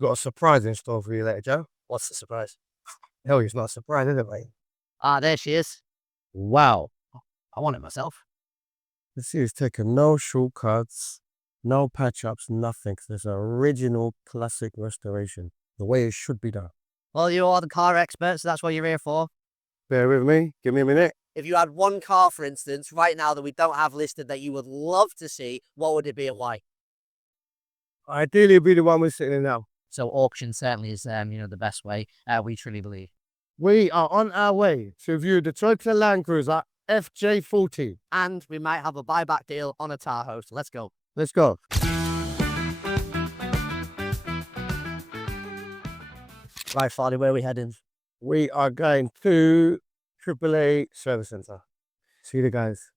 Got a surprise in store for you later, Joe. What's the surprise? Hell, it's not a surprise, is it, mate? Ah, there she is. Wow. I want it myself. This is taking no shortcuts, no patch-ups, nothing. It's an original classic restoration, the way it should be done. Well, you are the car expert, so that's what you're here for. Bear with me. Give me a minute. If you had one car, for instance, right now that we don't have listed that you would love to see, what would it be and why? Ideally, it'd be the one we're sitting in now. So auction certainly is, the best way. We truly believe. We are on our way to view the Toyota Land Cruiser FJ40. And we might have a buyback deal on a Tahoe, so let's go. Let's go. Right, Farley, where are we heading? We are going to AAA Service Centre. See the guys.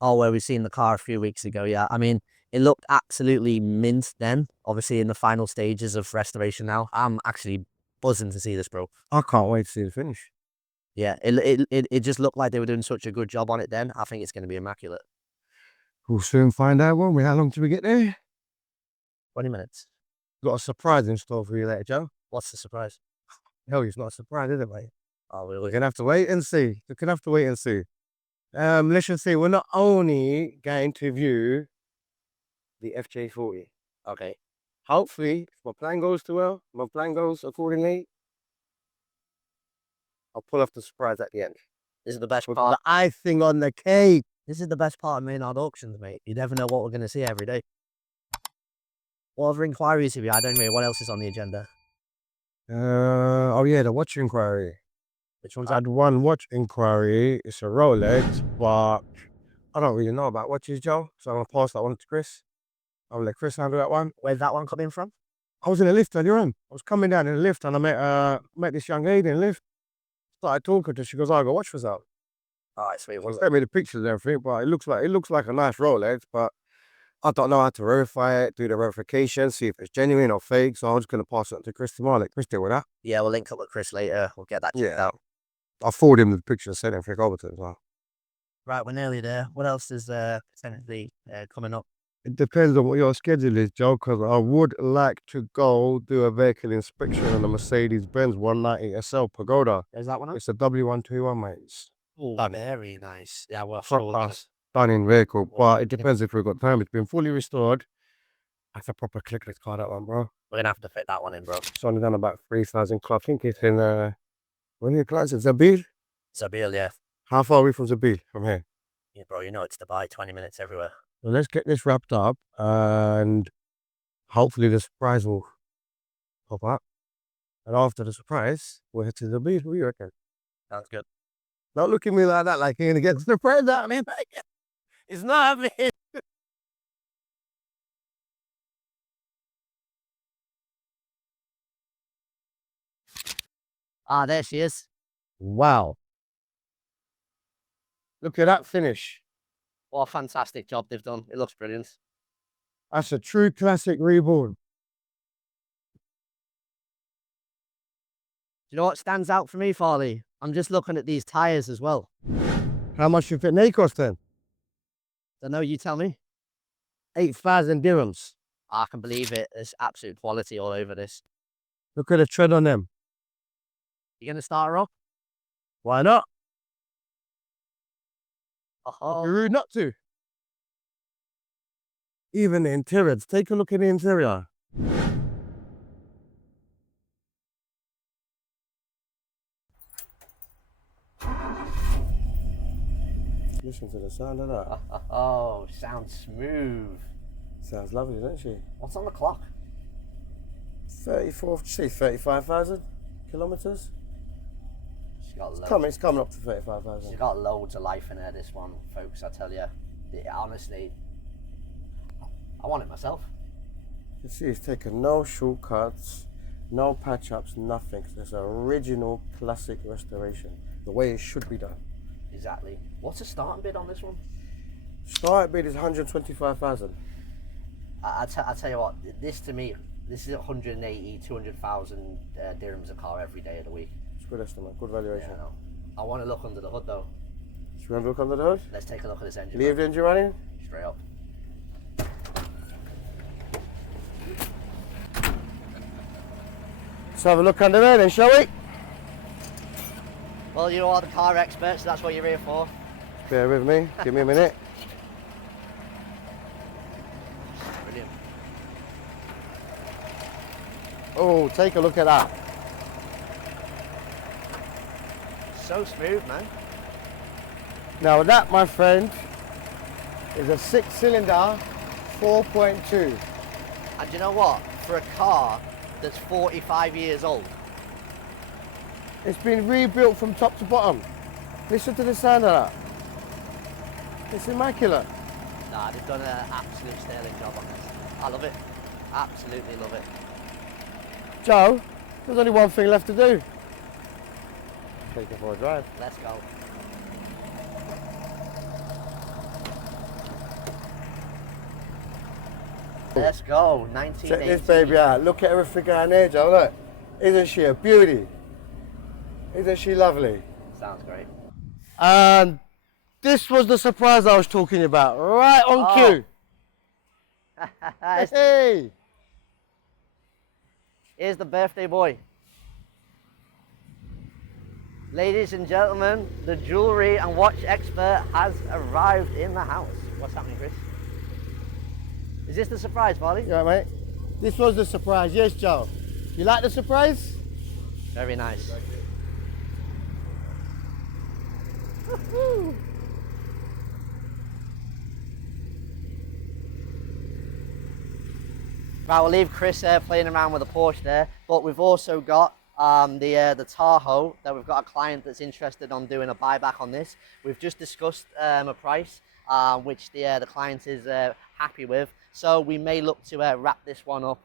Oh, where we seen the car a few weeks ago, yeah. I mean, it looked absolutely mint then, obviously in the final stages of restoration now. I'm actually buzzing to see this, bro. I can't wait to see the finish. Yeah, it just looked like they were doing such a good job on it then. I think it's going to be immaculate. We'll soon find out, won't we? How long till we get there? 20 minutes. Got a surprise in store for you later, Joe. What's the surprise? Hell, it's not a surprise, is it, mate? Oh, We're really? going to have to wait and see. We're going to have to wait and see. Let's just say we're not only going to view the FJ40. Okay. Hopefully, if my plan goes too well, my plan goes accordingly, I'll pull off the surprise at the end. This is the best With part. the icing on the cake. This is the best part of Maynard Auctions, mate. You never know what we're going to see every day. What other inquiries have you had anyway? What else is on the agenda? Oh yeah, the watch inquiry. Which one's I had one watch inquiry. It's a Rolex, but I don't really know about watches, Joe. So I'm going to pass that one to Chris. I'll let Chris handle that one. Where's that one coming from? I was in the lift earlier on. I was coming down in the lift and I met this young lady in the lift. Started talking to her. She goes, "Oh, I got a watch for sale." All right, sweet. She sent me the pictures and everything, but it looks like a nice Rolex, but I don't know how to verify it, do the verification, see if it's genuine or fake. So I'm just gonna pass it on to Chris tomorrow. Let Chris deal with that. Yeah, we'll link up with Chris later. We'll get that checked out. I'll forward him the picture and send everything over to him as well. Right, we're nearly there. What else is potentially coming up? It depends on what your schedule is, Joe, because I would like to go do a vehicle inspection on a Mercedes-Benz 190 SL Pagoda. Is that one up? It's a W121, mate. Oh, very nice. Yeah, well, stunning vehicle, but it depends if we've got time. It's been fully restored. That's a proper clickless car, that one, bro. we're gonna have to fit that one in, bro. It's only done about 3,000 club. I think it's in when you class it, Zabil. Zabil, yeah. How far are we from Zabil from here? Yeah, bro, you know it's Dubai, 20 minutes everywhere. So let's get this wrapped up and hopefully the surprise will pop up. And after the surprise, we'll head to Zabil. What do you reckon? Sounds good. Don't look at me like that, like you're gonna get the surprise out of me. It's not me. Ah, there she is. Wow. Look at that finish. What a fantastic job they've done. It looks brilliant. That's a true classic reborn. Do you know what stands out for me, Farley? I'm just looking at these tyres as well. How much you think they cost then? Don't know, you tell me. 8,000 dirhams. I can believe it. There's absolute quality all over this. Look at the tread on them. You gonna start her off? Why not? Oh, You're rude not to. Even the interior. Take a look at the interior. Listen to the sound of that. oh, sounds smooth. Sounds lovely, doesn't she? What's on the clock? 35,000 kilometers. It's coming up to 35,000. She's got loads of life in her, this one, folks, I tell you. Honestly, I want it myself. You see, it's taken no shortcuts, no patch-ups, nothing. It's an original classic restoration, the way it should be done. Exactly. What's the starting bid on this one? Start bid is 125,000. I tell you what, this to me, this is 180, 200,000 dirhams a car every day of the week. It's a good estimate, good valuation. Yeah, I want to look under the hood though. Should we have a look under the hood? Let's take a look at this engine. Leave the engine running? Straight up. Let's have a look under there then, shall we? Well, you are the car expert, so that's what you're here for. Bear with me, give me a minute. Brilliant. Oh, take a look at that. So smooth, man. Now that, my friend, is a 6-cylinder 4.2. And you know what? For a car that's 45 years old, It's been rebuilt from top to bottom. Listen to the sound of that. It's immaculate. nah, they've done an absolute sterling job on this. I love it. Absolutely love it. Joe, there's only one thing left to do. Take it for a drive. Let's go. Let's go. 1980. Check this baby out. Look at everything down there, Joe. Look. Isn't she a beauty? Isn't she lovely? Sounds great. And this was the surprise I was talking about. Right on cue. Hey! Here's the birthday boy. Ladies and gentlemen, the jewelry and watch expert has arrived in the house. What's happening, Chris? Is this the surprise, Farley? Yeah, mate. This was the surprise. Yes, Joe. You like the surprise? Very nice. Right, we'll leave Chris playing around with the Porsche there, but we've also got the Tahoe that we've got a client that's interested on doing a buyback on this. We've just discussed a price which the client is happy with, so we may look to wrap this one up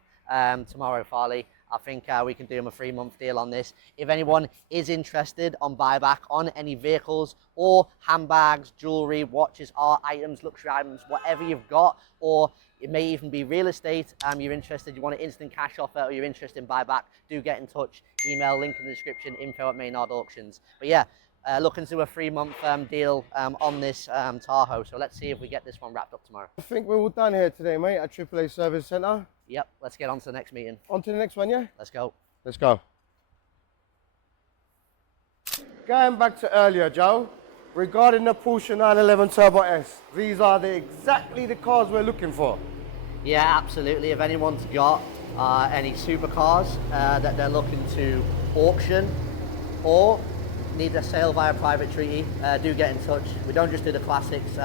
tomorrow, Farley. I think we can do them a 3-month deal on this. If anyone is interested on buyback on any vehicles or handbags, jewelry, watches, art items, luxury items, whatever you've got, or it may even be real estate, you're interested, you want an instant cash offer, or you're interested in buyback, do get in touch. Email, link in the description, info@Maynard Auctions. But yeah, looking to do a 3-month deal on this Tahoe. So let's see if we get this one wrapped up tomorrow. I think we're all done here today, mate, at AAA Service Centre. Yep, let's get on to the next meeting. On to the next one, yeah? Let's go. Let's go. Going back to earlier, Joe, regarding the Porsche 911 Turbo S, these are exactly the cars we're looking for. Yeah, absolutely. If anyone's got any supercars that they're looking to auction or need a sale via private treaty, do get in touch. We don't just do the classics.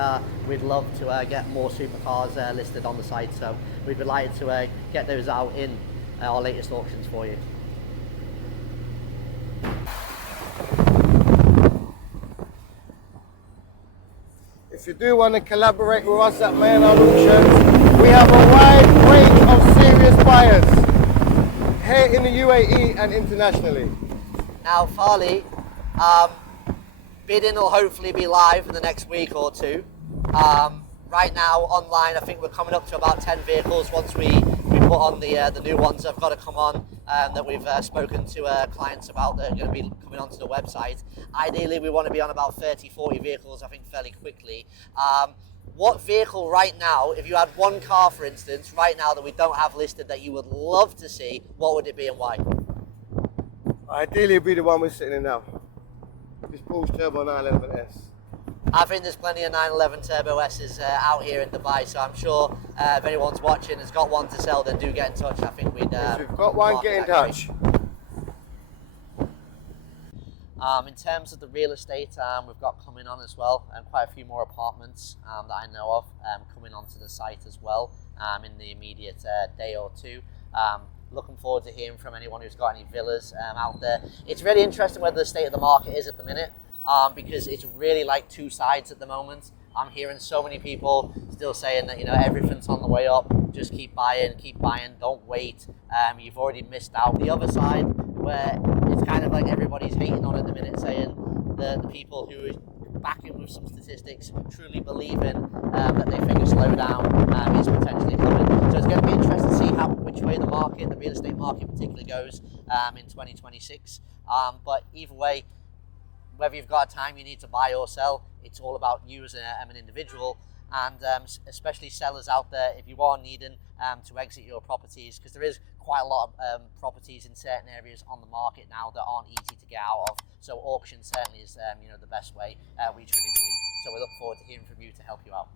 We'd love to get more supercars listed on the site, so we'd be delighted to get those out in our latest auctions for you. If you do want to collaborate with us at Maynard Auctions, we have a wide range of serious buyers here in the UAE and internationally. Now, Farley, bidding will hopefully be live in the next week or two. Right now, online, I think we're coming up to about 10 vehicles. Once we put on the new ones that have got to come on, that we've spoken to clients about that are going to be coming onto the website. Ideally, we want to be on about 30, 40 vehicles, I think, fairly quickly. What vehicle right now, if you had one car, for instance, right now that we don't have listed that you would love to see, what would it be and why? Ideally, it'd be the one we're sitting in now. This Porsche Turbo 911S. I think there's plenty of 911 Turbo S's out here in Dubai, so I'm sure if anyone's watching has got one to sell, then do get in touch. I think we'd. If you've got one, get in touch. In terms of the real estate, we've got coming on as well, and quite a few more apartments that I know of coming onto the site as well in the immediate day or two. Looking forward to hearing from anyone who's got any villas out there. It's really interesting whether the state of the market is at the minute. Because it's really like two sides at the moment. I'm hearing so many people still saying that, you know, everything's on the way up, just keep buying, don't wait, you've already missed out. The other side, where it's kind of like everybody's hating on it at the minute, saying the people who are backing with some statistics, truly believing that they think a slowdown is potentially coming. So it's going to be interesting to see which way the market, the real estate market particularly goes in 2026. But either way, whether you've got a time you need to buy or sell, it's all about you as an individual, and especially sellers out there, if you are needing to exit your properties, because there is quite a lot of properties in certain areas on the market now that aren't easy to get out of. So auction certainly is the best way, we truly believe. So we look forward to hearing from you to help you out.